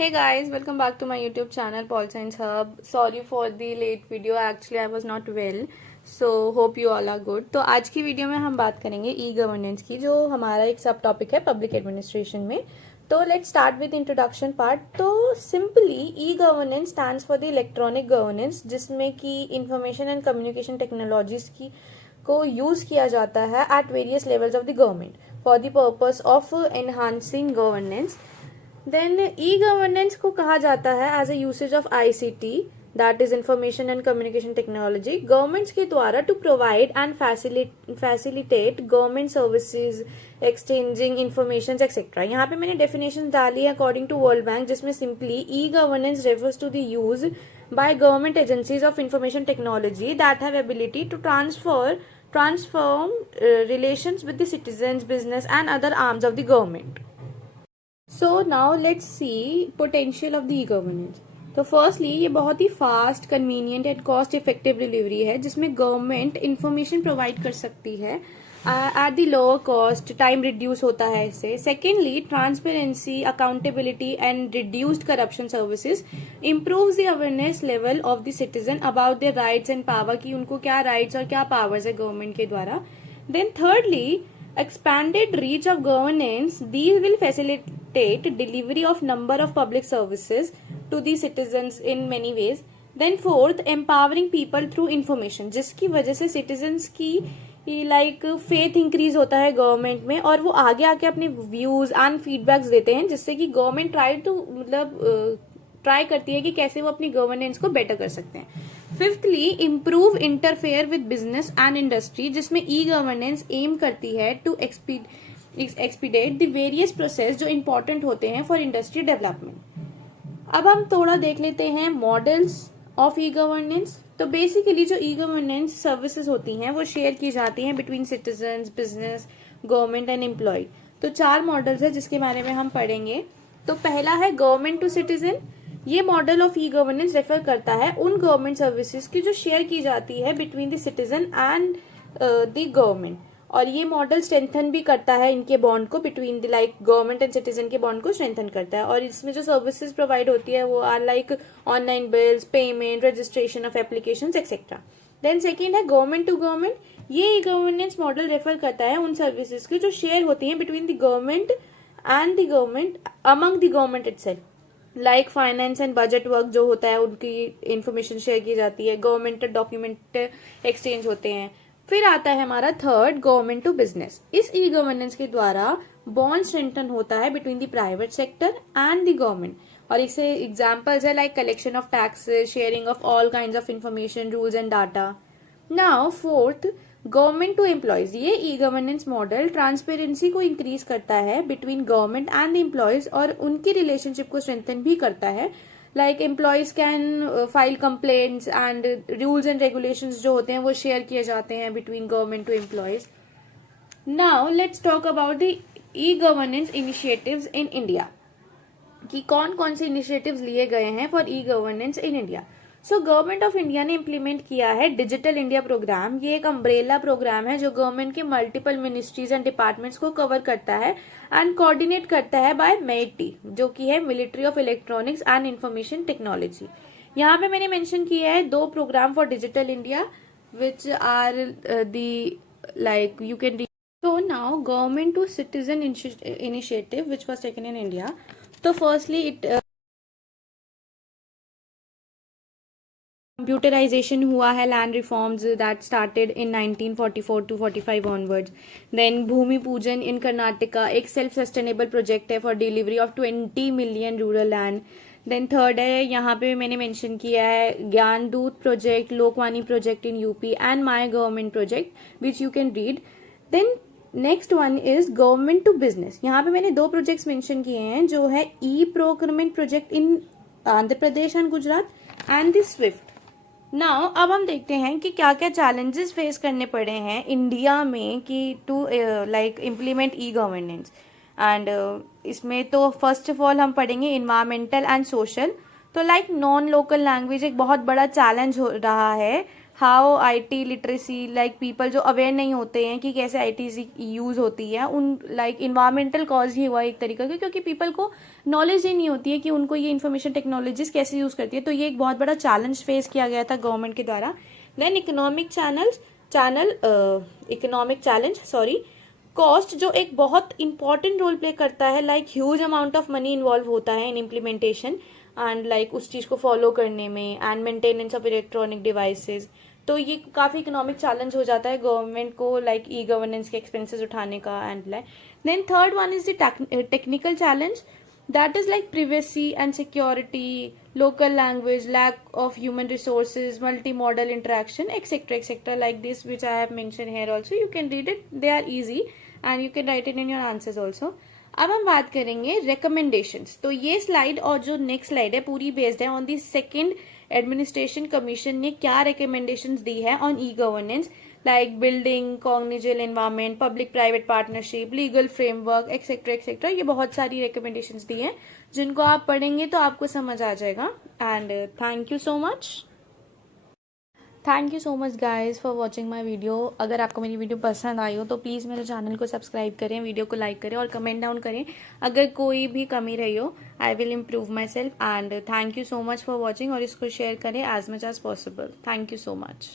Hey guys, welcome back to my YouTube channel Pol Science Hub. Sorry for the late video. Actually, I was not well. So hope you all are good. तो आज की video में हम बात करेंगे e governance की, जो हमारा एक सब टॉपिक है पब्लिक एडमिनिस्ट्रेशन में. तो let's start with introduction part. तो simply e governance stands for the electronic governance, जिसमें कि इंफॉर्मेशन एंड कम्युनिकेशन टेक्नोलॉजीज की को यूज किया जाता है at various levels of the government for the purpose of enhancing governance. Then e governance को कहा जाता है as a usage of ICT, that is information and communication technology, governments के द्वारा to provide and facilitate government services, exchanging information etcetera. यहाँ पे मैंने definition डाली है अकॉर्डिंग टू वर्ल्ड बैंक, जिसमें simply e governance refers to the use by government agencies of information technology that have ability to transform relations with the citizens, business and other arms of the government. So now let's see potential of the e-governance. तो firstly ये बहुत ही fast, convenient and cost effective delivery है, जिसमें government information provide कर सकती है at the lower cost. Time reduce होता है इससे. Secondly, transparency, accountability and reduced corruption services improves the awareness level of the citizen about their rights and power, कि उनको क्या राइट्स और क्या पावर्स है गवर्नमेंट के द्वारा. Then thirdly, expanded reach of governance, these will facilitate delivery of number of public services to the citizens in many ways. Then fourth, empowering people through information, जिसकी वजह से citizens की faith increase होता है government में, और वो आगे आके अपने व्यूज एंड फीडबैक्स देते हैं, जिससे कि गवर्नमेंट ट्राई करती है कि कैसे वो अपनी गवर्नेंस को बेटर कर सकते हैं. Fifthly, improve interfere with business and industry, जिसमें ई गवर्नेंस एम करती है टू एक्सपीडेट द वेरियस प्रोसेस जो इंपॉर्टेंट होते हैं फॉर इंडस्ट्री डेवलपमेंट. अब हम थोड़ा देख लेते हैं मॉडल्स ऑफ ई गवर्नेंस. तो बेसिकली जो ई गवर्नेंस सर्विसेज होती हैं वो शेयर की जाती हैं between citizens, business, government and employ. तो 4 मॉडल्स है जिसके बारे में हम पढ़ेंगे. तो पहला है गवर्नमेंट टू सिटीजन. ये model of e governance refer करता है उन गवर्नमेंट सर्विसेज की जो शेयर की जाती है between the citizen and the government, और ये मॉडल स्ट्रेंथन भी करता है इनके बॉन्ड को between the government and citizen के बॉन्ड को स्ट्रेंथन करता है. और इसमें जो सर्विसेज प्रोवाइड होती है वो are online bills, payment, registration of applications etcetera. Then second है गवर्नमेंट टू गवर्नमेंट. ये ई गवर्नेंस मॉडल रेफर करता है उन सर्विसेज की जो शेयर होती है between the government and the government among the government itself, like finance and budget work जो होता है उनकी इंफॉर्मेशन शेयर की जाती है, गवर्नमेंट डॉक्यूमेंट एक्सचेंज होते हैं. फिर आता है हमारा थर्ड, गवर्नमेंट टू बिजनेस. इस ई गवर्नेंस के द्वारा बॉन्ड स्ट्रेंथन होता है between the private sector and the government, और इससे एग्जांपल्स है like collection of taxes, sharing of all kinds of information, rules and data. Now fourth, government to employees. ये e governance model transparency को increase करता है between government and employees, और उनकी relationship को स्ट्रेंथन भी करता है. Like employees can file complaints and rules and regulations जो होते हैं वो शेयर किए जाते हैं between government to employees. Now let's talk about the e governance initiatives in India, कि कौन कौन से इनिशिएटिव्स लिए गए हैं for e governance in India. So government of India ने इम्प्लीमेंट किया है डिजिटल इंडिया प्रोग्राम. ये एक अम्ब्रेला प्रोग्राम है जो गवर्नमेंट के मल्टीपल मिनिस्ट्रीज एंड डिपार्टमेंट्स को कवर करता है एंड कोऑर्डिनेट करता है बाय मेटी, जो कि है military of electronics and information technology. यहाँ पे मैंने मेंशन किया है 2 program for digital India which are you can read. So now government to citizen initiative which was taken in India. So firstly it computerization हुआ है, land reforms that started in 1944 to 45 onwards. Then Bhoomi पूजन in Karnataka एक self sustainable project है for delivery of 20 million rural land. Then third है, यहाँ पे मैंने mention किया है Gyandoot project, Lokvani project in UP and my government project which you can read. Then next one is government to business. यहाँ पे मैंने 2 प्रोजेक्ट्स मेंशन किए हैं जो है e procurement project in Andhra Pradesh and Gujarat and the Swift. Now अब हम देखते हैं कि क्या क्या चैलेंजेस फेस करने पड़े हैं इंडिया में कि to implement e governance. And इसमें तो फर्स्ट ऑफ ऑल हम पढ़ेंगे इन्वायरमेंटल एंड सोशल. तो नॉन लोकल लैंग्वेज एक बहुत बड़ा चैलेंज हो रहा है. How IT literacy, like people जो अवेयर नहीं होते हैं कि कैसे आईटी यूज होती है, उन लाइक इन्वायरमेंटल कॉज ही हुआ एक तरीका का, क्योंकि पीपल को नॉलेज ही नहीं होती है कि उनको ये इन्फॉर्मेशन टेक्नोलॉजीज कैसे यूज करती है। तो ये एक बहुत बड़ा चैलेंज फेस किया गया था गवर्नमेंट के द्वारा। देन इकोनॉमिक चैलेंज कॉस्ट, जो एक बहुत इंपॉर्टेंट रोल प्ले करता है, like huge amount of money involve होता है इन इम्प्लीमेंटेशन एंड लाइक उस चीज को फॉलो करने में, and maintenance of electronic devices. तो ये काफी इकोनॉमिक चैलेंज हो जाता है गवर्नमेंट को, लाइक ई गवर्नेंस के एक्सपेंसेस उठाने का and like. Then third one is the technical challenge, that is like privacy and security, local language, lack of human resources, multimodal interaction, etc., like this, which I have mentioned here also. You can read it, they are easy and you can write it in your answers also. अब हम बात करेंगे recommendations। तो ये slide और जो next slide है पूरी बेस्ड है on the second administration commission ने क्या रिकमेंडेशंस दी है on e governance, like building cognizant environment, public private partnership, legal framework, etc. ये बहुत सारी recommendations दी हैं जिनको आप पढ़ेंगे तो आपको समझ आ जाएगा। And thank you so much guys for watching my video. अगर आपको मेरी वीडियो पसंद आई हो तो प्लीज़ मेरे चैनल को सब्सक्राइब करें, वीडियो को लाइक करें और कमेंट डाउन करें अगर कोई भी कमी रही हो। I will improve myself. And thank you so much for watching, और इसको शेयर करें as much as possible. Thank you so much.